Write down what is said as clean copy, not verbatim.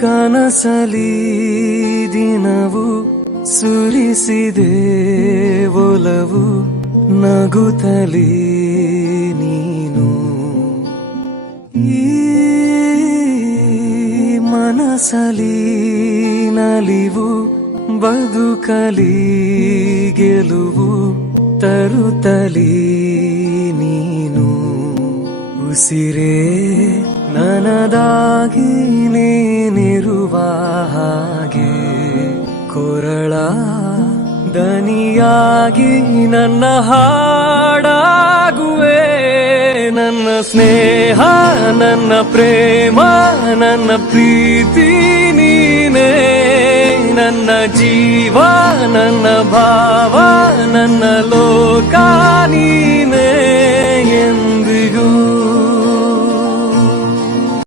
ಕನಸಲಿ ದಿನವು ಸುರಿಸಿದೆ ಒಲವು ನಗುತ್ತಲೀ ನೀನು ಈ ಮನಸಲಿ ನಲಿವು ಬದುಕಲಿ ಗೆಲುವು ತರುತ್ತಲೀ ನೀನು ಉಸಿರೇ ನನದಾಗಿ ನೀನಿರುವ ಹಾಗೆ ಕೊರಳ ದನಿಯಾಗಿ ನನ್ನ ಹಾಡಾಗುವೆ ನನ್ನ ಸ್ನೇಹ ನನ್ನ ಪ್ರೇಮ ನನ್ನ ಪ್ರೀತಿ ನೀನೇ ನನ್ನ ಜೀವ ನನ್ನ ಭಾವ ನನ್ನ ಲೋಕ ನೀನೇ